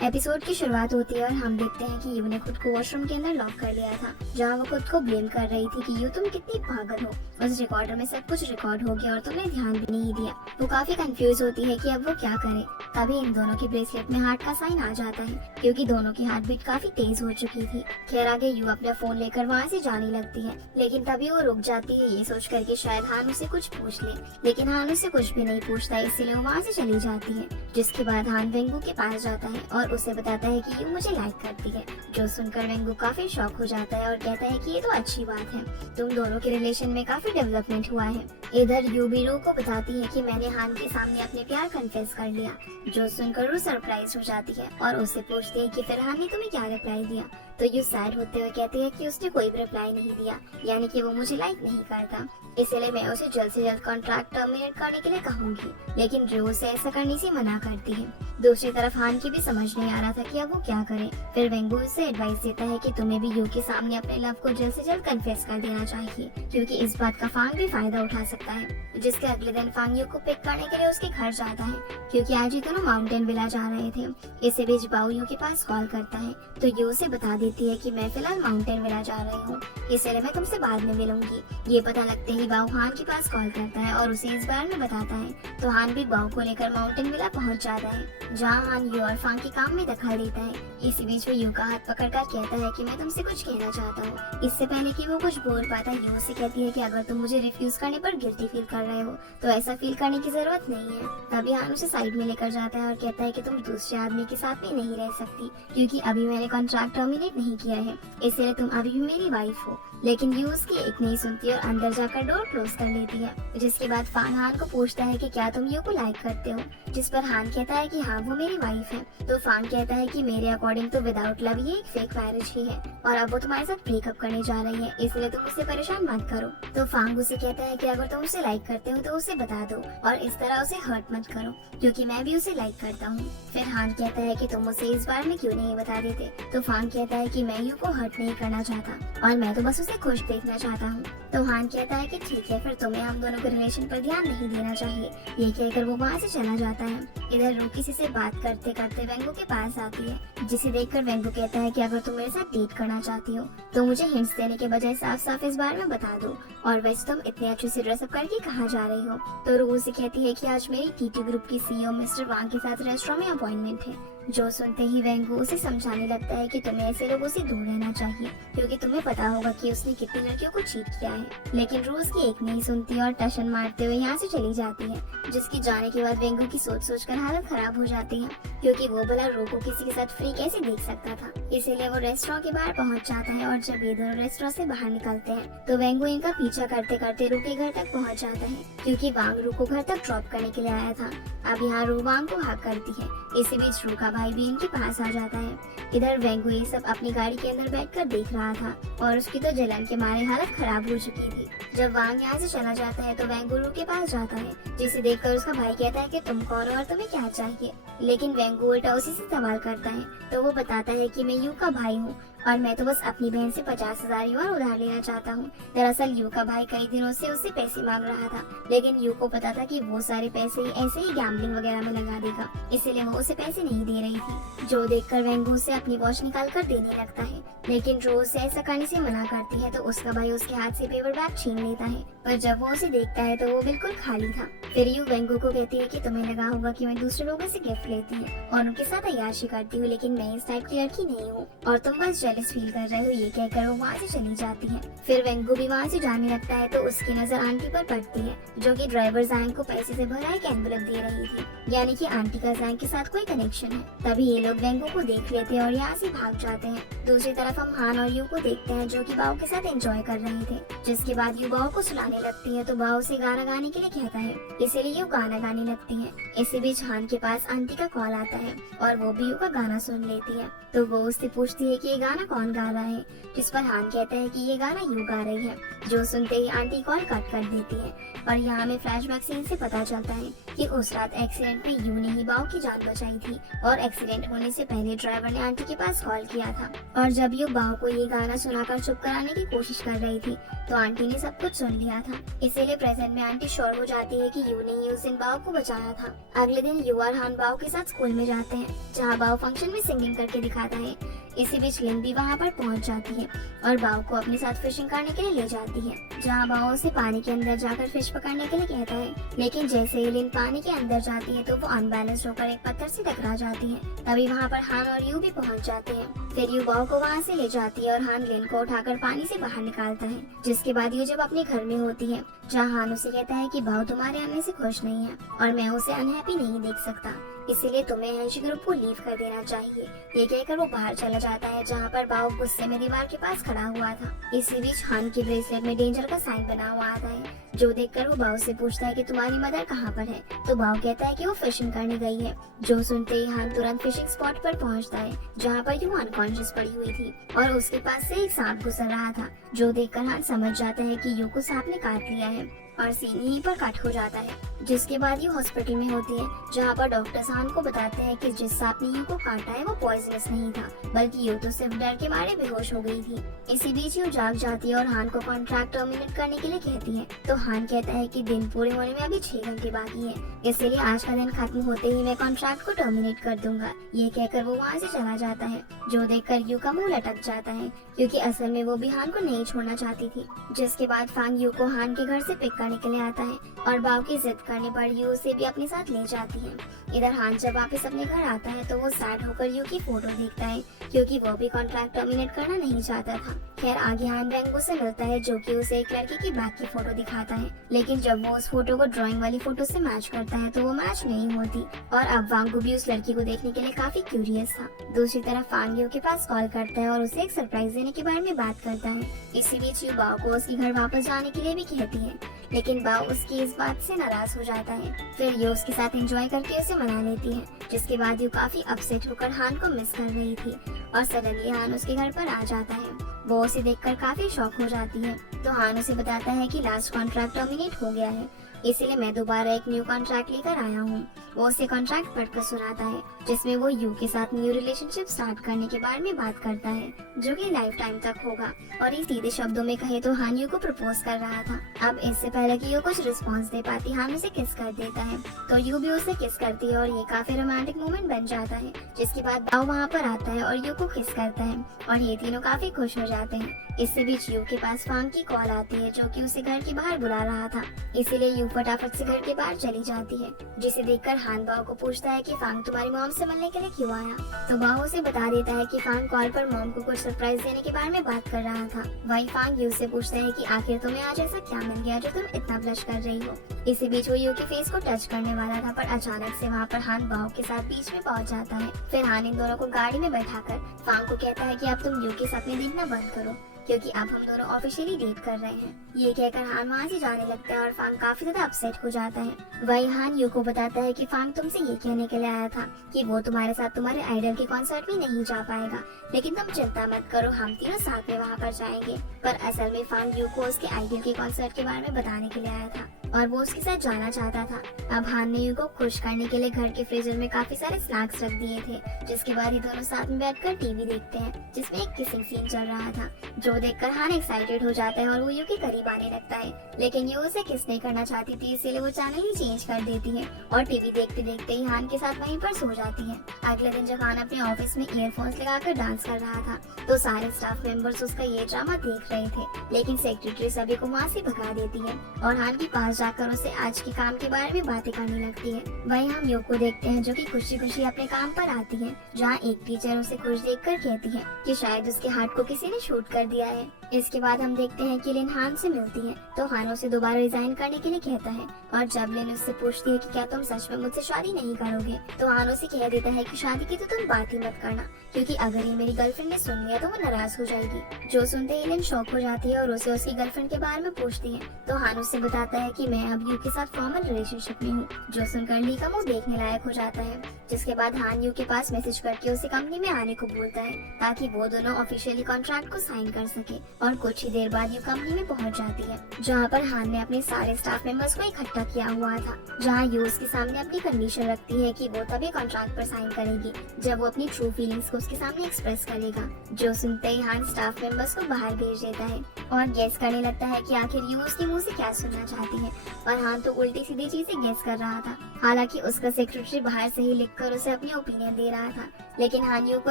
Episode की शुरुआत होती है और हम देखते हैं कि यू ने खुद को वॉशरूम के अंदर लॉक कर लिया था, जहां वो खुद को ब्लेम कर रही थी कि यू तुम कितनी पागल हो। उस रिकॉर्डर में सब कुछ रिकॉर्ड हो गया और तुमने ध्यान भी नहीं दिया। वो काफी कंफ्यूज होती है कि अब वो क्या करे। तभी इन दोनों की ब्रेसलेट में हार्ट का साइन आ जाता है, क्योंकि दोनों की हार्ट बीट काफी तेज हो चुकी थी। खैर आगे यू अपना फोन लेकर वहाँ से जाने लगती है, लेकिन तभी वो रुक जाती है ये सोच कर कि शायद हान उसे कुछ पूछ ले, लेकिन हान उसे कुछ भी नहीं पूछता, इसीलिए वो वहाँ से चली जाती है। जिसके बाद हान वेंगू के पास जाता है और उसे बताता है कि यू मुझे लाइक करती है। जो सुनकर वेंगू काफी शॉक हो जाता है और कहता है कि ये तो अच्छी बात है, तुम दोनों के रिलेशन में काफी डेवलपमेंट हुआ है। इधर यू भी रू को बताती है कि मैंने हान के सामने अपने प्यार कन्फेस कर लिया। जो सुनकर रू सरप्राइज हो जाती है और उससे पूछती है कि फिर हान ने तुम्हें क्या रिप्लाई दिया। तो यू सैड होते हुए कहती है कि उसने कोई भी रिप्लाई नहीं दिया, यानी कि वो मुझे लाइक नहीं करता, इसलिए मैं उसे जल्द से जल्द कॉन्ट्रैक्ट टर्मिनेट करने के लिए कहूंगी। लेकिन रू उसे ऐसा करने से मना करती है। दूसरी तरफ हान की भी समझ नहीं आ रहा था कि अब वो क्या करे। फिर वेंगू उसे एडवाइस देता है कि तुम्हें भी यू के सामने अपने लव को जल्द से जल्द कन्फेस कर देना चाहिए, क्योंकि इस बात का फांग भी फायदा उठा सकता है। जिसके अगले दिन फांग यू को पिक करने के लिए उसके घर जाता है, क्योंकि आज ही दोनों माउंटेन विला जा रहे थे। इसी बीच बाऊ यू के पास कॉल करता है, तो यू उसे बता देती है कि मैं फिलहाल माउंटेन विला जा रही हूँ, इसलिए मैं तुमसे बाद में मिलूंगी। ये पता लगते ही बाऊ हान के पास कॉल करता है और उसे इस बारे में बताता है। तो हान भी बाऊ को लेकर माउंटेन विला पहुँच जाता है, जहाँ हान यू और फांग के काम में दखल देता है। इसी बीच वो यू का हाथ पकड़कर कहता है कि मैं तुमसे कुछ कहना चाहता हूँ। इससे पहले कि वो कुछ बोल पाता, यू से कहती है कि अगर तुम मुझे रिफ्यूज करने पर गिल्टी फील कर रहे हो तो ऐसा फील करने की जरूरत नहीं है। तभी हान उसे साइड में लेकर जाता है और कहता है कि तुम दूसरे आदमी के साथ में नहीं रह सकती, क्योंकि अभी मैंने कॉन्ट्रैक्ट टर्मिनेट नहीं किया है, इसलिए तुम अभी भी मेरी वाइफ हो। लेकिन यू उसकी एक नहीं सुनती और अंदर जाकर डोर क्लोज कर लेती है। जिसके बाद फान हान को पूछता है कि क्या तुम यू को लाइक करते हो, जिस पर हान कहता है कि हाँ वो मेरी वाइफ है। तो फान कहता है कि मेरे अकॉर्डिंग तो विदाउट लव ये एक फेक मैरिज ही है और अब वो तुम्हारे साथ ब्रेकअप करने जा रही है, इसलिए तुम उसे परेशान मत करो। तो फांग उसे कहता है कि अगर तुम उसे लाइक करते हो तो उसे बता दो और इस तरह उसे हर्ट मत करो, क्योंकि मैं भी उसे लाइक करता हूँ। फिर हान कहता है कि तुम उसे इस बार में क्यों नहीं बता देते। तो फांग कहता है कि मैं यू को हर्ट नहीं करना चाहता और मैं तो बस उसे खुश देखना चाहता हूँ। तो हान कहता है कि ठीक है, फिर तुम्हें हम दोनों के रिलेशन पर ध्यान नहीं देना चाहिए। ये कहकर वो वहाँ से चला जाता है। इधर रू किसी से बात करते करते वेंगू के पास आती है, जिसे देखकर वेंगू कहता है कि अगर तुम मेरे साथ डेट करना चाहती हो तो मुझे हिंट्स देने के बजाय साफ साफ इस बारे में बता दो, और वैसे तुम इतने अच्छे से ड्रेसअप करके कहाँ जा रही हो। तो रू उसे कहती है कि आज मेरी टीटी ग्रुप की सीईओ मिस्टर वांग के साथ रेस्टोरेंट में अपॉइंटमेंट है। जो सुनते ही वेंगू उसे समझाने लगता है कि तुम्हें ऐसे लोगों से दूर रहना चाहिए, क्योंकि तुम्हें पता होगा कि उसने कितनी लड़कियों को चीट किया है। लेकिन रोज की एक नहीं सुनती और टशन मारते हुए यहाँ से चली जाती है। जिसकी जाने के बाद वेंगू की सोच सोच कर हालत खराब हो जाती है, क्योंकि वो भला रो को किसी के साथ फ्री कैसे देख सकता था। इसीलिए वो रेस्टोरेंट के बाहर पहुँच जाता है और जब ये दोनों रेस्टोरेंट से बाहर निकलते हैं तो वेंगू इनका पीछा करते करते रू के घर तक पहुँच जाता है, क्योंकि वांग रू को घर तक ड्रॉप करने के लिए आया था। अब यहाँ रू वांग को हक करती है। इसी बीच रू का भाई भी इनके पास आ जाता है। इधर वेंगू ये सब अपनी गाड़ी के अंदर बैठकर देख रहा था और उसकी तो जलन के मारे हालत खराब हो चुकी थी। जब वांग यहाँ से चला जाता है तो वेंगू रू के पास जाता है, जिसे देखकर उसका भाई कहता है कि तुम कौन हो और तुम्हें क्या चाहिए। लेकिन वेंगू उल्टा उसी से सवाल करता है, तो वो बताता है कि मैं यू का भाई हूँ और मैं तो बस अपनी बहन से 50,000 युआन उधार लेना चाहता हूँ। दरअसल यू का भाई कई दिनों से उससे पैसे मांग रहा था, लेकिन यू को पता था कि वो सारे पैसे ऐसे ही गैम्बलिंग वगैरह में लगा देगा, इसीलिए वो उसे पैसे नहीं दे रही थी। जो देखकर वेंगू से अपनी वॉच निकाल कर देने लगता है, लेकिन रोज से ऐसा करने से मना करती है, तो उसका भाई उसके हाथ से पेपर बैग छीन लेता है। पर जब वो उसे देखता है तो वो बिल्कुल खाली था। फिर यू वेंगू को कहती है कि तुम्हें लगा होगा कि मैं दूसरे लोगों से गिफ्ट लेती हूँ और उनके साथ अय्याशी करती हूँ, लेकिन मैं इस टाइप की लड़की नहीं हूँ और तुम बस जेलस फील कर रहे हो। ये कहकर वो वहाँ से चली जाती है। फिर वेंगू भी वहाँ से जाने लगता है तो उसकी नजर आंटी पर पड़ती है, जो कि ड्राइवर जैंग को पैसे से भरा एक एनवेलप दे रही थी, यानी कि आंटी का जैंग के साथ कोई कनेक्शन है। तभी ये लोग वेंगू को देख लेते हैं और यहाँ से भाग जाते हैं। दूसरी तरफ हम हान और यू को देखते हैं, जो कि बाऊ के साथ एंजॉय कर रहे थे। जिसके बाद यू बाऊ को सुलाने लगती है, तो बाऊ से गाना गाने के लिए कहता है, इसीलिए यू गाना गाने लगती है। इसी बीच हान के पास आंटी का कॉल आता है और वो भी यू का गाना सुन लेती है। तो वो उससे पूछती है कि ये गाना कौन गा रहा है, जिस पर हान कहता है कि ये गाना यू गा रही है। जो सुनते ही आंटी कॉल कट कर देती है, और यहाँ हमें फ्लैशबैक सीन से पता चलता है कि उस रात एक्सीडेंट में यू ने ही बाओ की जान बचाई थी और एक्सीडेंट होने से पहले ड्राइवर ने आंटी के पास कॉल किया था। और जब यू बाओ को ये गाना सुनाकर चुप कराने की कोशिश कर रही थी तो आंटी ने सब कुछ सुन लिया था। इसीलिए प्रेजेंट में आंटी श्योर हो जाती है कि यू ने ही उस दिन बाओ को बचाया था। अगले दिन यू और हान बाओ के साथ स्कूल में जाते हैं जहाँ बाओ फंक्शन में सिंगिंग करके दिखाता है। इसी बीच लिन भी वहाँ पर पहुँच जाती है और बाओ को अपने साथ फिशिंग करने के लिए ले जाती है जहाँ बाओ उसे पानी के अंदर जाकर फिश पकड़ने के लिए कहता है। लेकिन जैसे ही लिन पानी के अंदर जाती है तो वो अनबैलेंस होकर एक पत्थर से टकरा जाती है। तभी वहाँ पर हान और यू भी पहुँच जाते हैं। फिर यू बाओ को वहाँ से ले जाती है और हान लिन को उठाकर पानी से बाहर निकालता है। जिसके बाद यू जब अपने घर में होती है जहाँ हान उसे कहता है कि बाओ तुम्हारे आने से खुश नहीं है और मैं उसे अनहैप्पी नहीं देख सकता, इसीलिए तुम्हें हेंशी ग्रुप को लीव कर देना चाहिए। ये कहकर वो बाहर चला जाता है जहाँ पर बाओ गुस्से में दीवार के पास खड़ा हुआ था। इसी बीच हान की ब्रेसलेट में डेंजर का साइन बना हुआ आता है जो देखकर वो बाओ से पूछता है कि तुम्हारी मदर कहाँ पर है। तो बाओ कहता है कि वो फिशिंग करने गई है। जो सुनते ही हान तुरंत फिशिंग स्पॉट पर पहुँचता है जहाँ पर यू अनकॉन्शियस पड़ी हुई थी और उसके पास से एक सांप गुजर रहा था। जो देखकर हान समझ जाता है कि यू को सांप ने काट लिया है और सीन यहीं पर कट हो जाता है। जिसके बाद ये हॉस्पिटल में होती है जहाँ पर डॉक्टर हान को बताते हैं कि जिस सांप ने यू को काटा है वो पॉइजनस नहीं था बल्कि यू तो सिर्फ डर के मारे बेहोश हो गई थी। इसी बीच यू जाग जाती है और हान को कॉन्ट्रैक्ट टर्मिनेट करने के लिए कहती है। तो हान कहता है कि दिन पूरे होने में अभी 6 घंटे बाकी है, इसीलिए आज का दिन खत्म होते ही मैं कॉन्ट्रैक्ट को टर्मिनेट कर दूंगा। ये कहकर वो वहाँ से चला जाता है। जो देखकर यू का मुंह लटक जाता है क्योंकि असल में वो भी हान को नहीं छोड़ना चाहती थी। जिसके बाद फांग यू को हान के घर से पिक करने के लिए आता है और बाओ की जिद करने पर यू उसे भी अपने साथ ले जाती है। इधर हान जब वापस अपने घर आता है तो वो सैड होकर यू की फोटो देखता है क्योंकि वो भी कॉन्ट्रैक्ट टर्मिनेट करना नहीं चाहता था। खैर आगे हान रैंगो से मिलता है जो कि उसे एक लड़की की बैक की फोटो दिखाता है, लेकिन जब वो उस फोटो को ड्राइंग वाली फोटो से मैच करता है तो वो मैच नहीं होती और अब वांगू भी उस लड़की को देखने के लिए काफी क्यूरियस था। दूसरी तरफ फांग यू के पास कॉल करता है और उसे एक सरप्राइज देने के बारे में बात करता है। इसी बीच यू बाओ को उसके घर वापस जाने के लिए भी कहती है, लेकिन बाओ उसकी इस बात से नाराज हो जाता है। फिर यू उसके साथ एंजॉय करके उसे मना लेती है। जिसके बाद यू काफी अपसेट होकर हान को मिस कर रही थी और सडनली हान उसके घर पर आ जाता है। वो उसे देखकर काफी शॉक हो जाती है। तो हान उसे बताता है कि लास्ट कॉन्ट्रैक्ट टर्मिनेट हो गया है, इसीलिए मैं दोबारा एक न्यू कॉन्ट्रैक्ट लेकर आया हूँ। वो उसे कॉन्ट्रैक्ट पढ़कर सुनाता है जिसमें वो यू के साथ न्यू रिलेशनशिप स्टार्ट करने के बारे में बात करता है जो कि लाइफ टाइम तक होगा। और इस सीधे शब्दों में कहे तो हान यू को प्रपोज कर रहा था। अब इससे पहले कि यू कुछ रिस्पॉन्स दे पाती हान उसे किस कर देता है तो यू भी उसे किस करती है और ये काफी रोमांटिक मोमेंट बन जाता है। जिसके बाद बाओ वहाँ पर आता है और यू को किस करता है और ये तीनों काफी खुश हो जाते हैं। इससे बीच यू के पास फांग की कॉल आती है जो कि उसे घर के बाहर बुला रहा था, इसीलिए यू फटाफट से घर के बाहर चली जाती है। जिसे देखकर हान बाओ को पूछता है कि फांग तुम्हारी मॉम से मिलने के लिए क्यों आया। तो बाओ उसे बता देता है कि फांग कॉल पर मॉम को कुछ सरप्राइज देने के बारे में बात कर रहा था। वही फांग यू से पूछता है कि आखिर तुम्हें आज ऐसा क्या मिल गया जो तुम इतना ब्लश कर रही हो। इसी बीच वो यू के फेस को टच करने वाला था पर अचानक से वहाँ पर हान बाओ के साथ बीच में पहुँच जाता है। फिर हान इन दोनों को गाड़ी में बैठाकर फांग को कहता है कि अब तुम यू के सपने देखना बंद करो क्योंकि अब हम दोनों ऑफिशियली डेट कर रहे हैं। ये कहकर हान वहाँ से जाने लगता है और फांग काफी ज्यादा अपसेट हो जाता है। वही हान यू को बताता है कि फांग तुमसे ये कहने के लिए आया था कि वो तुम्हारे साथ तुम्हारे आइडल के कॉन्सर्ट में नहीं जा पाएगा, लेकिन तुम चिंता मत करो, हम तीनों साथ में वहाँ पर जाएंगे। पर असल में फांग यू को उसके आइडल के कॉन्सर्ट के बारे में बताने के लिए आया था और वो उसके साथ जाना चाहता था। अब हान ने यू को खुश करने के लिए घर के फ्रीजर में काफी सारे स्नैक्स रख दिए थे। जिसके बाद ये दोनों साथ में बैठकर टीवी देखते हैं जिसमें एक किसिंग सीन चल रहा था जो देखकर हान एक्साइटेड हो जाता है और वो यू के करीब आने लगता है, लेकिन यू उसे किस नहीं करना चाहती थी, इसीलिए वो चैनल ही चेंज कर देती है और टीवी देखते देखते ही हान के साथ वहीं पर सो जाती है। अगले दिन जब हान अपने ऑफिस में ईयरफोन्स लगाकर डांस कर रहा था तो सारे स्टाफ मेंबर्स उसका ये ड्रामा देख रहे थे, लेकिन सेक्रेटरी सभी को वहाँ से भगा देती है और हान के पास जाकर उसे आज के काम के बारे में बातें करने लगती है। वहीं हम यू को देखते हैं जो कि खुशी खुशी अपने काम पर आती है, जहाँ एक टीचर उसे खुश देखकर कहती है कि शायद उसके हार्ट को किसी ने शूट कर दिया है। इसके बाद हम देखते हैं कि लिन हान से मिलती है तो हान उसे दोबारा रिजाइन करने के लिए कहता है और जब लिन उससे पूछती है कि क्या तुम सच में मुझसे शादी नहीं करोगे तो हान उसे कह देता है कि शादी की तो तुम बात ही मत करना क्योंकि अगर ये मेरी गर्लफ्रेंड ने सुन लिया तो वो नाराज हो जाएगी। जो सुनते ही लिन शॉक हो जाती है और उसे उसकी गर्लफ्रेंड के बारे में पूछती है तो हान उसे बताता है कि मैं अब यू के साथ फॉर्मल रिलेशनशिप में हूँ। जो सुनकर ली का मुंह देखने लायक हो जाता है, जिसके बाद हान यू के पास मैसेज करके उसे कंपनी में आने को बोलता है ताकि वो दोनों ऑफिशियली कॉन्ट्रैक्ट को साइन कर सके। और कुछ ही देर बाद यू कंपनी में पहुंच जाती है, जहाँ पर हान ने अपने सारे स्टाफ मेंबर्स को इकट्ठा किया हुआ था, जहाँ यू उसके सामने अपनी कंडीशन रखती है कि वो तभी कॉन्ट्रैक्ट पर साइन करेगी जब वो अपनी ट्रू फीलिंग्स को उसके सामने एक्सप्रेस करेगा। जो सुनते ही हान स्टाफ मेंबर्स को बाहर भेज देता है और गेस करने लगता है कि आखिर यू उसके मुंह से क्या सुनना चाहती है, और हान तो उल्टी सीधी चीजें गेस कर रहा था। हालांकि उसका सेक्रेटरी बाहर से ही लिखकर उसे अपनी ओपिनियन दे रहा था, लेकिन हान यू को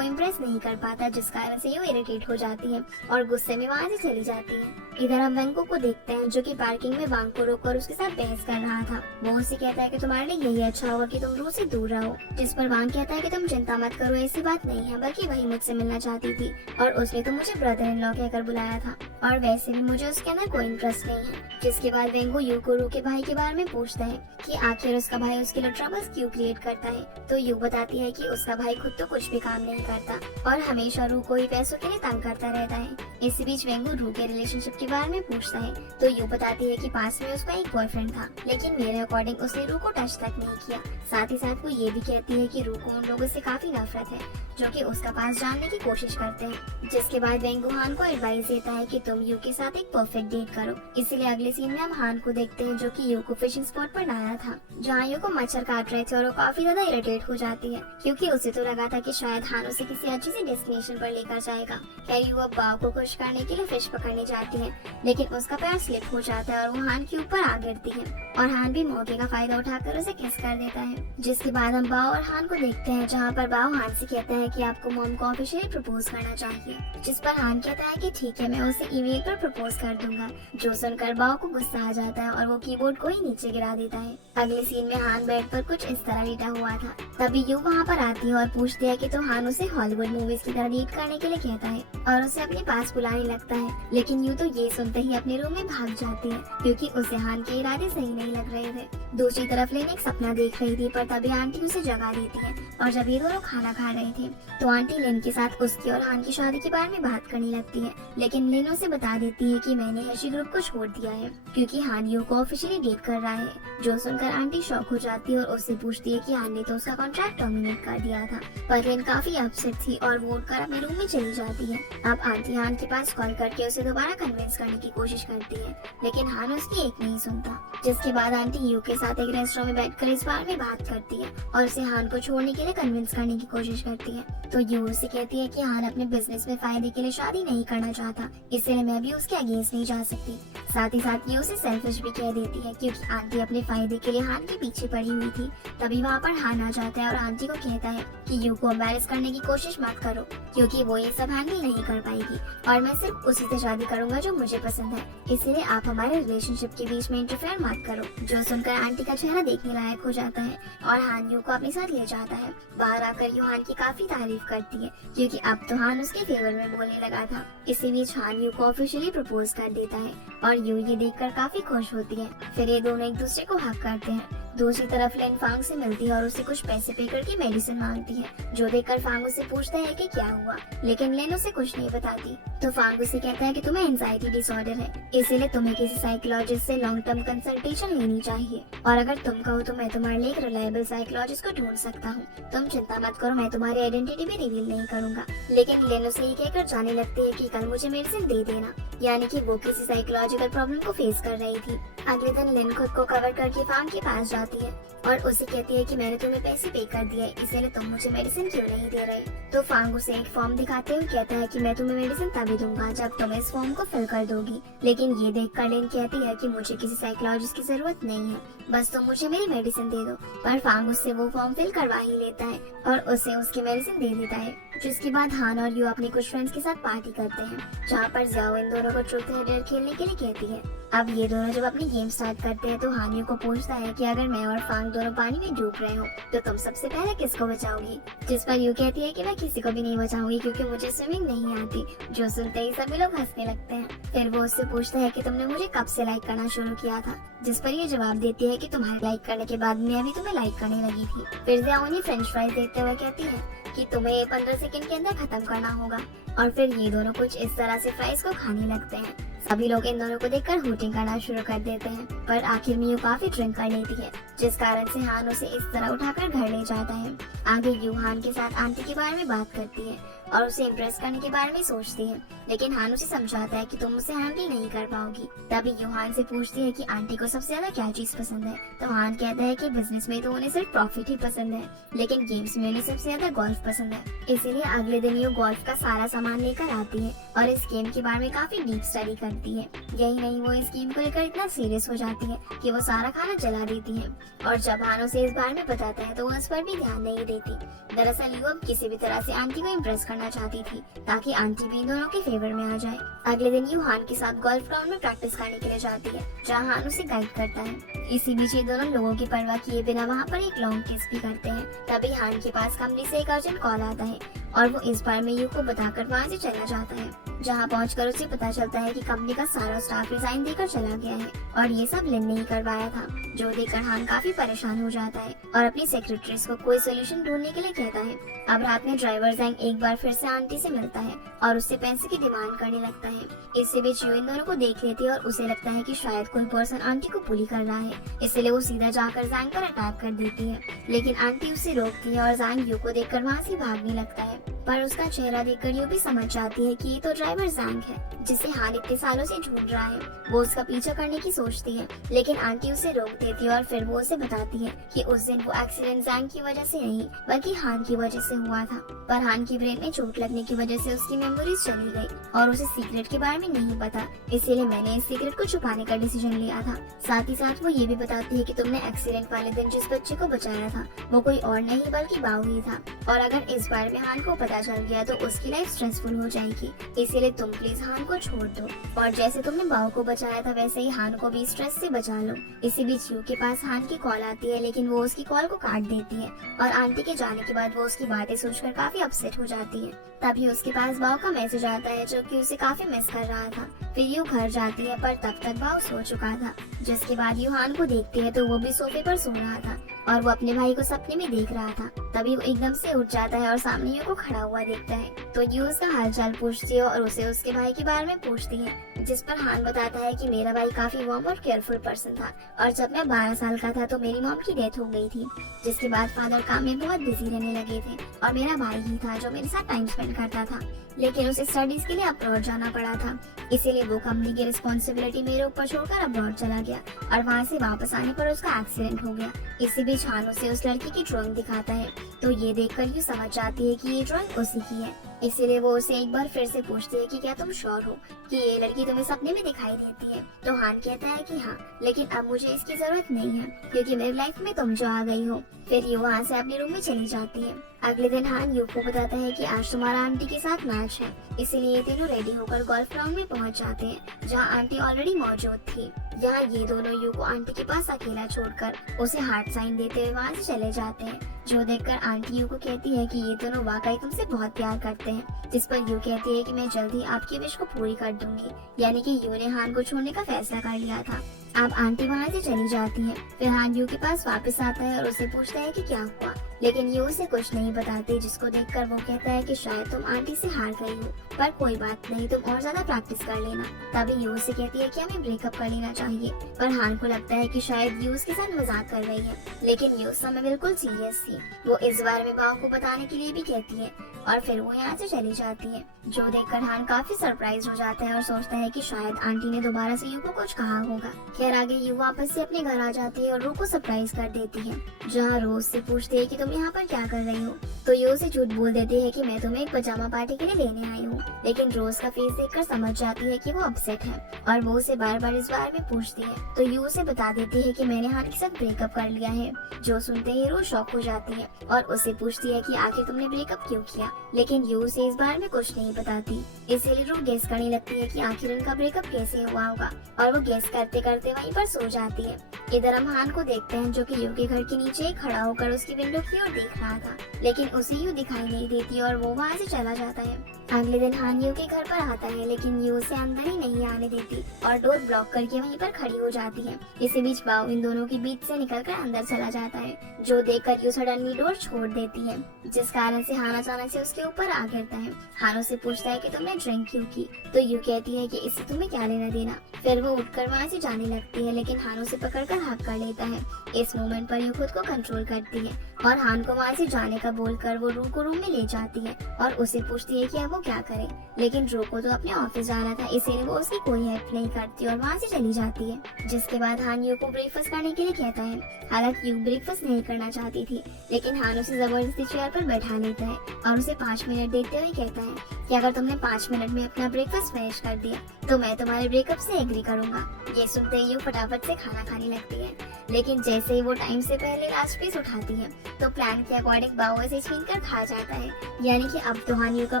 इम्प्रेस नहीं कर पाता, जिस कारण से यू इरिटेट हो जाती है और गुस्से में वहाँ से चली जाती है। इधर हम वेंको को देखते हैं, जो कि पार्किंग में वांग को रोककर उसके साथ बहस कर रहा था। वो उसे कहता है कि तुम्हारे लिए यही अच्छा होगा कि तुम रू से दूर रहो, जिस पर वांग कहता है कि तुम चिंता मत करो, ऐसी बात नहीं है, बल्कि वही मुझसे मिलना चाहती थी और उसने तो मुझे ब्रदर इन लॉ कहकर बुलाया था, और वैसे भी मुझे उसके अंदर कोई इंटरेस्ट नहीं है। जिसके बाद वेंको यू को रू के भाई के बारे में पूछता है कि आखिर उसका भाई उसके लिए ट्रबल्स क्यों क्रिएट करता है, तो यू बताती है कि उसका भाई खुद तो कुछ भी काम नहीं करता और हमेशा रू को ही पैसों के लिए तंग करता रहता है। इसी बीच वेंगो रू के रिलेशनशिप के बारे में पूछता है, तो यू बताती है कि पास में उसका एक बॉयफ्रेंड था, लेकिन मेरे अकॉर्डिंग उसने रू को टच तक नहीं किया। साथ ही साथ वो ये भी कहती है कि रू को उन लोगों से काफी नफरत है जो कि उसका पास जानने की कोशिश करते हैं। जिसके बाद वेंगो हान को एडवाइस देता है कि तुम यू के साथ एक परफेक्ट डेट करो। इसीलिए अगले सीन में हम हान को देखते हैं, जो कि यू को फिशिंग स्पॉट पर लाया था, जहाँ यू को मच्छर काट रहे थे और वो काफी ज्यादा इरिटेट हो जाती है, क्योंकि उसे तो लगा था कि शायद हान उसे किसी अच्छी सी डेस्टिनेशन पर लेकर जाएगा। खैर यू अब बाव को खुश करने के लिए फिश पकड़ने जाती है, लेकिन उसका पैर स्लिप हो जाता है और वो हान के ऊपर आ गिरती है, और हान भी मौके का फायदा उठाकर उसे किस कर देता है। जिसके बाद हम बाव और हान को देखते हैं, जहाँ पर बाव हान से कहता है कि आपको मॉम को ऑफिशियली प्रपोज करना चाहिए, जिस पर हान कहता है कि ठीक है, मैं उसे ईमेल पर प्रपोज कर दूंगा। जो सुनकर बाव को गुस्सा आ जाता है और वो कीबोर्ड को ही नीचे गिरा देता है। अगले सीन में हान बेड पर कुछ इस तरह लेटा हुआ था, तभी यू वहाँ पर आती है और पूछती है कि तो हान उसे हॉलीवुड मूवीज की तरह डेट करने के लिए कहता है और उसे अपने पास बुलाने लगता है, लेकिन यू तो ये सुनते ही अपने रूम में भाग जाती है, क्योंकि उसे हान के इरादे सही नहीं लग रहे थे। दूसरी तरफ लेन एक सपना देख रही थी, पर तभी आंटी उसे जगा देती है, और जब ये दोनों खाना खा रहे थे तो आंटी लिन के साथ उसकी और हान की शादी के बारे में बात करने लगती है, लेकिन लिन उसे बता देती है कि मैंने हैशी ग्रुप को छोड़ दिया है क्योंकि हान यू को ऑफिशियली डेट कर रहा है। जो सुनकर आंटी शॉक हो जाती है और उससे पूछती है कि हान ने तो उसका कॉन्ट्रैक्ट टर्मिनेट कर दिया था, पर लिन काफी अपसेट थी और वो उठकर अपने रूम में चली जाती है। अब आंटी हान के पास कॉल करके उसे दोबारा कन्विंस करने की कोशिश करती है, लेकिन हान उसकी एक नहीं सुनता। जिसके बाद आंटी यू के साथ एक रेस्टोरेंट में बैठकर इस बारे में बात करती है और उसे हान को छोड़ने के लिए कन्विंस करने की कोशिश करती है। तो यू उसे कहती है कि हान अपने बिजनेस में फायदे के लिए शादी नहीं करना चाहता, इसलिए मैं भी उसके अगेंस्ट नहीं जा सकती। साथ ही साथ ये उसे सेल्फिश भी कह देती है, क्योंकि आंटी अपने फायदे के लिए हान के पीछे पड़ी हुई थी। तभी वहाँ पर हान आ जाता है और आंटी को कहता है कि यू को एम्बैरेस करने की कोशिश मत करो, क्योंकि वो ये सब हैंडल नहीं कर पाएगी और मैं सिर्फ उसी से शादी करूंगा जो मुझे पसंद है, इसीलिए आप हमारे रिलेशनशिप के बीच में इंटरफेयर मत करो। जो सुनकर आंटी का चेहरा देखने लायक हो जाता है और हान यू को अपने साथ ले जाता है। बाहर आकर यू हान की काफी तारीफ करती है, क्योंकि अब तो हान उसके फेवर में बोलने लगा था। इसी बीच हान यू को ऑफिशियली प्रपोज कर देता है और यू ये देखकर काफी खुश होती है। फिर ये दोनों एक दूसरे को हक करते हैं। दूसरी तरफ लेन फांग से मिलती है और उसे कुछ पैसे पे करके मेडिसिन मांगती है, जो देखकर फांग उसे पूछता है कि क्या हुआ, लेकिन लेन उसे कुछ नहीं बताती। तो फांग उसे कहता है कि तुम्हें एंजाइटी डिसऑर्डर है, इसीलिए तुम्हें किसी साइकोलॉजिस्ट से लॉन्ग टर्म कंसल्टेशन लेनी चाहिए, और अगर तुम कहो तो मैं तुम्हारे लिए एक रिलायबल साइकोलॉजिस्ट को ढूंढ सकता हूँ। तुम चिंता मत करो, मैं तुम्हारी आइडेंटिटी भी रिवील नहीं करूंगा। लेकिन लेन उसे ये कहकर जाने लगती है कि कल मुझे मेडिसिन दे देना, यानी कि वो किसी साइकोलॉजिकल प्रॉब्लम को फेस कर रही थी। अगले दिन लिन खुद को कवर करके फांग के पास जाती है और उसे कहती है कि मैंने तुम्हें पैसे पे कर दिए, इसलिए तुम मुझे मेडिसिन क्यों नहीं दे रहे। तो फांग उसे एक फॉर्म दिखाते हुए कहता है कि मैं तुम्हें मेडिसिन तभी दूंगा जब तुम इस फॉर्म को फिल कर दोगी। लेकिन ये देखकर लिन कहती है कि मुझे किसी साइकोलॉजिस्ट की जरूरत नहीं है, बस तुम मुझे मेरी मेडिसिन दे दो। पर फांग उससे वो फॉर्म फिल करवा ही लेता है और उसे उसकी मेडिसिन दे देता है। जिसके बाद हान और यू अपने कुछ फ्रेंड्स के साथ पार्टी करते हैं, जहाँ पर जाओ इन दोनों को ट्रूथ और डेयर खेलने के लिए कहती है। अब ये दोनों जब अपनी गेम स्टार्ट करते हैं तो हान यू को पूछता है कि अगर मैं और फांग दोनों पानी में डूब रहे हो तो तुम सबसे पहले किसको बचाओगी। जिस पर यू कहती है कि मैं किसी को भी नहीं बचाऊंगी क्योंकि मुझे स्विमिंग नहीं आती। जो सुनते ही सभी लोग हंसने लगते हैं। फिर वो उससे पूछता है कि तुमने मुझे कब से लाइक करना शुरू किया था, जिस पर ये जवाब देती है कि तुम्हारे लाइक करने के बाद मैं भी तुम्हें लाइक करने लगी थी। फिर जया उन्हें फ्रेंच फ्राइज देखते हुए कहती है कि तुम्हें 15 सेकंड के अंदर खत्म करना होगा, और फिर ये दोनों कुछ इस तरह से फ्राइज को खाने लगते हैं। सभी लोग इन दोनों को देखकर हूटिंग करना शुरू कर देते हैं, पर आखिर में यू काफी ड्रिंक कर लेती है, जिस कारण से हान उसे इस तरह उठाकर घर ले जाता है। आगे यू हान के साथ आंटी के बारे में बात करती है और उसे इम्प्रेस करने के बारे में सोचती है, लेकिन हान उसे समझाता है कि तुम उसे हैंडल नहीं कर पाओगी। तभी यू हान से पूछती है कि आंटी को सबसे ज्यादा क्या चीज पसंद है, तो हान कहता है कि बिजनेस में तो उन्हें सिर्फ प्रॉफिट ही पसंद है, लेकिन गेम्स में उन्हें सबसे ज्यादा गोल्फ पसंद है। इसीलिए अगले दिन यू गोल्फ का सारा सामान लेकर आती है और इस गेम के बारे में काफी डीप स्टडी करती है। यही नहीं, वो इस गेम को लेकर इतना सीरियस हो जाती है कि वो सारा खाना जला देती है, और जब हान उसे इस बारे में बताता है तो वो उस पर भी ध्यान नहीं देती। दरअसल यू अब किसी भी तरह से आंटी को इम्प्रेस करना चाहती थी, ताकि आंटी भी इन दोनों के फेवर में आ जाए। अगले दिन यू हान के साथ गोल्फ ग्राउंड में प्रैक्टिस करने के लिए जाती है, जहाँ हान उसे गाइड करता है। इसी बीच ये दोनों लोगों की परवाह किए बिना वहाँ पर एक लॉन्ग किस भी करते हैं। तभी हान के पास कंपनी से एक अर्जेंट कॉल आता है और वो इस बार में यू को बताकर वहाँ से चला जाता है। जहाँ पहुंचकर उसे पता चलता है कि कंपनी का सारा स्टाफ रिजाइन देकर चला गया है और ये सब लिन ने ही करवाया था, जो देखकर हान काफी परेशान हो जाता है और अपनी सेक्रेटरीज को कोई सोल्यूशन ढूंढने के लिए कहता है। अब रात में ड्राइवर जैंग एक बार फिर से आंटी से मिलता है और उससे पैसे की डिमांड करने लगता है। इससे बीच यू इन दोनों को देख लेती है और उसे लगता है कि शायद कोई पर्सन आंटी को बुली कर रहा है, इसलिए वो सीधा जाकर जैंग पर अटैक कर देती है, लेकिन आंटी उसे रोकती है और जैंग यू को देखकर वहाँ से भागने लगता है। पर उसका चेहरा देखकर यू भी समझ जाती है कि ये तो ड्राइवर जैंग है, जिसे हान इतने सालों से ढूंढ रहा है। वो उसका पीछा करने की सोचती है, लेकिन आंटी उसे रोक देती है और फिर वो उसे बताती है कि उस दिन वो एक्सीडेंट जैंग की वजह से नहीं, बल्कि हान की वजह से हुआ था। पर हान की ब्रेन में चोट लगने की वजह से उसकी मेमोरीज चली गई और उसे सीक्रेट के बारे में नहीं पता, इसीलिए मैंने इस सीक्रेट को छुपाने का डिसीजन लिया था। साथ ही साथ वो ये भी बताती है कि तुमने एक्सीडेंट वाले दिन जिस बच्चे को बचाया था वो कोई और नहीं बल्कि बाऊ ही था, और अगर इस बारे में हान को पता चल गया तो उसकी लाइफ स्ट्रेसफुल हो जाएगी, इसीलिए तुम प्लीज हान को छोड़ दो, और जैसे तुमने बाऊ को बचाया था वैसे ही हान को भी स्ट्रेस से बचा लो। इसी बीच यू के पास हान की कॉल आती है, लेकिन वो उसकी कॉल को काट देती है और आंटी के जाने के बाद वो उसकी बातें सोचकर काफी अपसेट हो जाती है। तभी उसके पास बाऊ का मैसेज आता है, जो कि उसे काफी मिस कर रहा था। फिर यू घर जाती है, पर तब तक बाऊ सो चुका था, जिसके बाद यू हान को देखती है तो वो भी सोफे पर सो रहा था और वो अपने भाई को सपने में देख रहा था। तभी वो एकदम से उठ जाता है और सामने यू को खड़ा हुआ देखता है, तो यू उसका हालचाल पूछती है और उसे उसके भाई के बारे में पूछती है, जिस पर हान बताता है कि मेरा भाई काफी वार्म और केयरफुल पर्सन था और जब मैं 12 साल का था तो मेरी मॉम की डेथ हो गई थी, जिसके बाद फादर काम में बहुत बिजी रहने लगे थे और मेरा भाई ही था जो मेरे साथ टाइम स्पेंड करता था, लेकिन उसे स्टडीज के लिए अब्रॉड जाना पड़ा था, इसीलिए वो कंपनी की रिस्पॉन्सिबिलिटी मेरे ऊपर छोड़कर अब्रॉड चला गया और वहाँ से वापस आने पर उसका एक्सीडेंट हो गया। इसी बीच हान उसे उस लड़की की ड्राइंग दिखाता है, तो ये देखकर यू समझ जाती है कि ये ड्राइंग उसी की है, इसीलिए वो उसे एक बार फिर से पूछती है कि क्या तुम श्योर हो कि ये लड़की तुम्हें सपने में दिखाई देती है। तो हान कहता है कि हाँ, लेकिन अब मुझे इसकी जरूरत नहीं है क्योंकि मेरी लाइफ में तुम जो आ गई हो। फिर यू वहाँ से अपने रूम में चली जाती है। अगले दिन हान यू को बताता है कि आज तुम्हारा आंटी के साथ मैच है, इसीलिए ये तीनों रेडी होकर गोल्फ ग्राउंड में पहुँच जाते हैं, जहाँ आंटी ऑलरेडी मौजूद थी। यहाँ ये दोनों यू को आंटी के पास अकेला छोड़कर उसे हार्ट साइन देते हुए वहाँ से चले जाते हैं, जो देखकर आंटी यू को कहती है कि ये दोनों वाकई तुमसे बहुत प्यार करते हैं, जिस पर यू कहती है कि मैं जल्दी आपकी विश को पूरी कर दूंगी, यानी कि यू ने हान को छोड़ने का फैसला कर लिया था। अब आंटी वहाँ से चली जाती है। फिर हान यू के पास वापस आता है और उसे पूछता है कि क्या हुआ, लेकिन यू उसे कुछ नहीं बताती, जिसको देखकर वो कहता है कि शायद तुम आंटी से हार गई हो, पर कोई बात नहीं, तुम और ज्यादा प्रैक्टिस कर लेना। तभी यू उसे कहती है कि हमें ब्रेकअप कर लेना चाहिए, पर हान को लगता है कि शायद यू उसके साथ मजाक कर रही है, लेकिन यू उस समय बिल्कुल सीरियस थी। वो इस बारे में बाव को बताने के लिए भी कहती है और फिर वो यहाँ से चली जाती है, जो देखकर हान काफी सरप्राइज हो जाता है और सोचता है कि शायद आंटी ने दोबारा से यू को कुछ कहा होगा। खैर आगे यू वापस से अपने घर आ जाती है और रो को सरप्राइज कर देती है, जहाँ रोज से पूछती है कि तुम यहाँ पर क्या कर रही हो, तो यू उसे झूठ बोल देती है कि मैं तुम्हें एक पजामा पार्टी के लिए लेने आई हूँ, लेकिन रोज का फेस देखकर समझ जाती है कि वो अपसेट है और वो उसे बार बार इस बारे में पूछती है, तो यू उसे बता देती है कि मैंने हान के साथ ब्रेकअप कर लिया है, जो सुनते ही रोज शॉक हो जाती है और उसे पूछती है कि आखिर तुमने ब्रेकअप क्यों किया, लेकिन यू उसे इस बारे में कुछ नहीं बताती, इसीलिए रो गेस करने लगती है कि आखिर उनका ब्रेकअप कैसे हुआ होगा और वो गेस करते करते वहीं पर सो जाती है। इधर हम हान को देखते हैं, जो कि यू के घर के नीचे खड़ा होकर उसकी विंडो की ओर देख रहा था, लेकिन उसे यू दिखाई नहीं देती और वो वहाँ से चला जाता है। अगले दिन हान यू के घर पर आता है, लेकिन यू उसे अंदर ही नहीं आने देती और डोर ब्लॉक करके वहीं पर खड़ी हो जाती है। इसी बीच बाओ इन दोनों के बीच से निकलकर अंदर चला जाता है, जो देखकर यू सडनली डोर छोड़ देती है, जिस कारण से हान अचानक से उसके ऊपर आ गिरता है। हान उसे पूछता है कि तुमने ड्रिंक क्यों की, तो यू कहती है कि इससे तुम्हें क्या लेना देना। फिर वो उठकर वहाँ से जाने लगती है, लेकिन हान उसे पकड़कर हक कर लेता है। इस मोमेंट पर यू खुद को कंट्रोल करती है और हान को वहाँ से जाने का बोलकर वो रू को रूम में ले जाती है और उसे पूछती है कि अब वो क्या करे, लेकिन रू को तो अपने ऑफिस जाना था, इसीलिए वो उसकी कोई हेल्प नहीं करती और वहाँ से चली जाती है। जिसके बाद हान यू को ब्रेकफास्ट करने के लिए कहता है। हालांकि यू ब्रेकफास्ट नहीं करना चाहती थी, लेकिन हान उसे जबरदस्ती चेयर पर बैठा लेता है और उसे 5 मिनट देते हुए कहता है कि अगर तुमने 5 मिनट में अपना ब्रेकफास्ट फिनिश कर दिया तो मैं तुम्हारे ब्रेकअप से एग्री करूंगा। ये सुनते ही यू फटाफट से खाना खाने लगती है, लेकिन जैसे ही वो टाइम से पहले लास्ट पीस उठाती है तो प्लान के अकॉर्डिंग बाओ इसे छीन कर खा जाता है, यानी कि अब तो हान यू का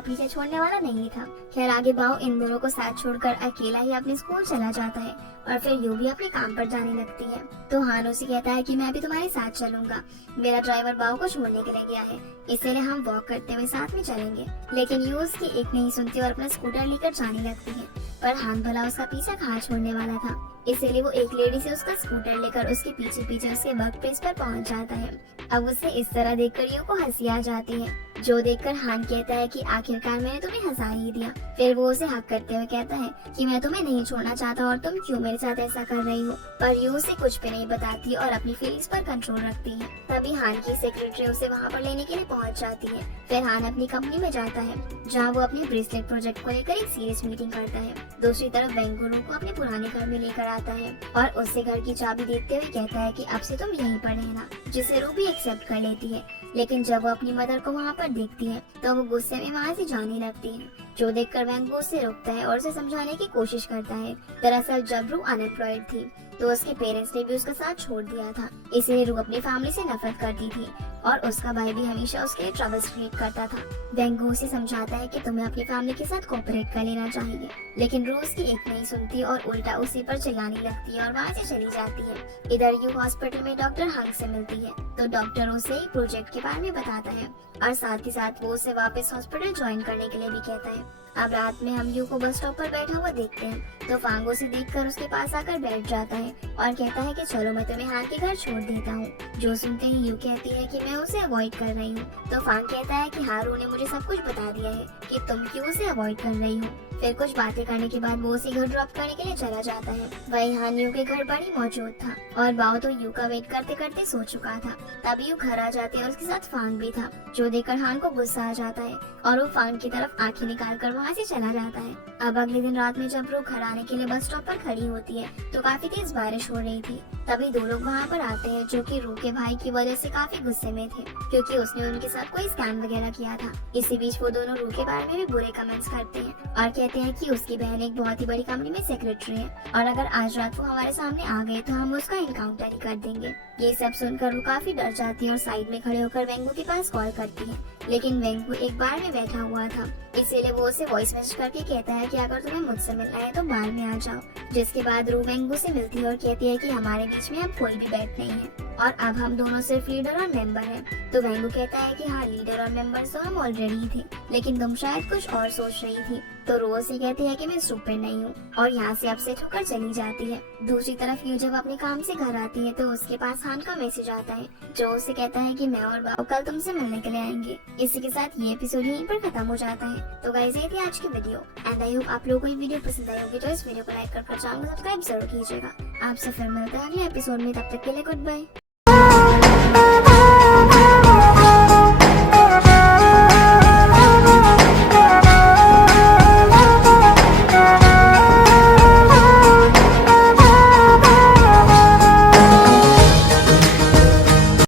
पीछे छोड़ने वाला नहीं था। खैर आगे बाओ इन दोनों को साथ छोड़कर अकेला ही अपने स्कूल चला जाता है और फिर यू भी अपने काम पर जाने लगती है। तो हान उसे कहता है कि मैं भी तुम्हारे साथ चलूंगा, मेरा ड्राइवर बाओ को छोड़ने के लिए गया है, इसीलिए हम वॉक करते हुए साथ में चलेंगे। लेकिन यू उसकी एक नहीं सुनती और अपना स्कूटर लेकर जाने लगती है, पर हान भला उसका पीछा कहाँ छोड़ने वाला था, इसीलिए वो एक लेडी से उसका स्कूटर लेकर उसके पीछे पीछे उसके वर्क प्लेस पर पहुंच जाता है। अब उसे इस तरह देखकर यू को हंसी आ जाती है, जो देखकर हान कहता है कि आखिरकार मैंने तुम्हें हंसा ही दिया। फिर वो उसे हक करते हुए कहता है कि मैं तुम्हें नहीं छोड़ना चाहता और तुम क्यों मेरे साथ ऐसा कर रही हो, पर यू उसे कुछ भी नहीं बताती और अपनी फीलिंग्स पर कंट्रोल रखती है। तभी हान की सेक्रेटरी उसे वहाँ पर लेने के लिए पहुँच जाती है। फिर हान अपनी कंपनी में जाता है, जहाँ वो अपने ब्रेसलेट प्रोजेक्ट को लेकर एक सीरियस मीटिंग करता है। दूसरी तरफ वेंगुरु को अपने पुराने घर में लेकर आता है और उससे घर की चाबी देते हुए कहता है कि अब से तुम यहीं पर रहना, जिसे रू भी एक्सेप्ट कर लेती है। लेकिन जब वो अपनी मदर को वहाँ पर देखती है तो वो गुस्से में वहाँ से जाने लगती है, जो देखकर वेंगु उससे रोकता है और उसे समझाने की कोशिश करता है। दरअसल जब रू अनएम्प्लॉयड थी तो उसके पेरेंट्स ने भी उसका साथ छोड़ दिया था, इसलिए रू अपनी फैमिली से नफरत करती थी और उसका भाई भी हमेशा उसके लिए ट्रबल्स क्रिएट करता था। वेंगु उसे समझाता है कि तुम्हें अपनी फैमिली के साथ कोऑपरेट कर लेना चाहिए, लेकिन रू उसकी एक नहीं सुनती और उल्टा उसी पर चिल्लाने लगती है और वहाँ से चली जाती है। इधर यू हॉस्पिटल में डॉक्टर हंग से मिलती है, तो डॉक्टर उसे एक प्रोजेक्ट के बारे में बताता है और साथ ही साथ वो उसे वापस हॉस्पिटल ज्वाइन करने के लिए भी कहता है। अब रात में हम यू को बस स्टॉप पर बैठा हुआ देखते हैं, तो फांग उसे देखकर उसके पास आकर बैठ जाता है और कहता है कि चलो मैं तुम्हें हान के घर छोड़ देता हूँ। जो सुनते ही यू कहती है कि मैं उसे अवॉइड कर रही हूँ, तो फांग कहता है कि हारू ने मुझे सब कुछ बता दिया है कि तुम क्यों उसे अवॉइड कर रही हो। फिर कुछ बातें करने के बाद वो उसे घर ड्रॉप करने के लिए चला जाता है। वही हान यू के घर पर ही मौजूद था और बाओ तो यू का वेट करते करते सो चुका था। तभी यू घर आ जाते हैं और उसके साथ फांग भी था, जो देखकर हान को गुस्सा आ जाता है और वो फांग की तरफ आंखें निकाल कर वहाँ से चला जाता है। अब अगले दिन रात में जब रू घर आने के लिए बस स्टॉप पर खड़ी होती है तो काफी तेज बारिश हो रही थी। तभी 2 लोग वहाँ पर आते हैं, जो कि रू के भाई की वजह से काफी गुस्से में थे, क्योंकि उसने उनके साथ कोई स्कैम वगैरह किया था। इसी बीच वो दोनों रू के बारे में भी बुरे कमेंट्स करते हैं और कहते हैं कि उसकी बहन एक बहुत ही बड़ी कंपनी में सेक्रेटरी है और अगर आज रात वो हमारे सामने आ गए तो हम उसका इनकाउंटर ही कर देंगे। ये सब सुनकर वो काफी डर जाती है और साइड में खड़े होकर वेंगु के पास कॉल करती है, लेकिन वेंगु एक बार में बैठा हुआ था, इसीलिए वो उसे वॉइस मैसेज करके कहता है कि अगर तुम्हें मुझसे मिलना है तो बार में आ जाओ। जिसके बाद रू वेंगु से मिलती है और कहती है कि हमारे बीच में अब कोई भी बैठ नहीं है और अब हम दोनों सिर्फ लीडर और मेंबर हैं। तो वेंगु कहता है कि हाँ, लीडर और मेंबर तो हम ऑलरेडी थे, लेकिन तुम शायद कुछ और सोच रही थी। तो रोज से कहती है कि मैं स्टूपिड नहीं हूँ और यहाँ से अपसेट होकर चली जाती है। दूसरी तरफ यू जब अपने काम से घर आती है तो उसके पास हान का मैसेज आता है, जो उसे कहता है कि मैं और बाओ कल तुमसे मिलने के लिए आएंगे। इसी के साथ ये एपिसोड यहीं पर खत्म हो जाता है। तो गाइस, ये थी आज की वीडियो एंड आई होप आप लोगों को ये वीडियो पसंद आई होगी, तो इस वीडियो को लाइक कर चैनल को सब्सक्राइब जरूर कीजिएगा। आपसे फिर मिलते हैं अगले एपिसोड में, तब तक के लिए गुड बाय।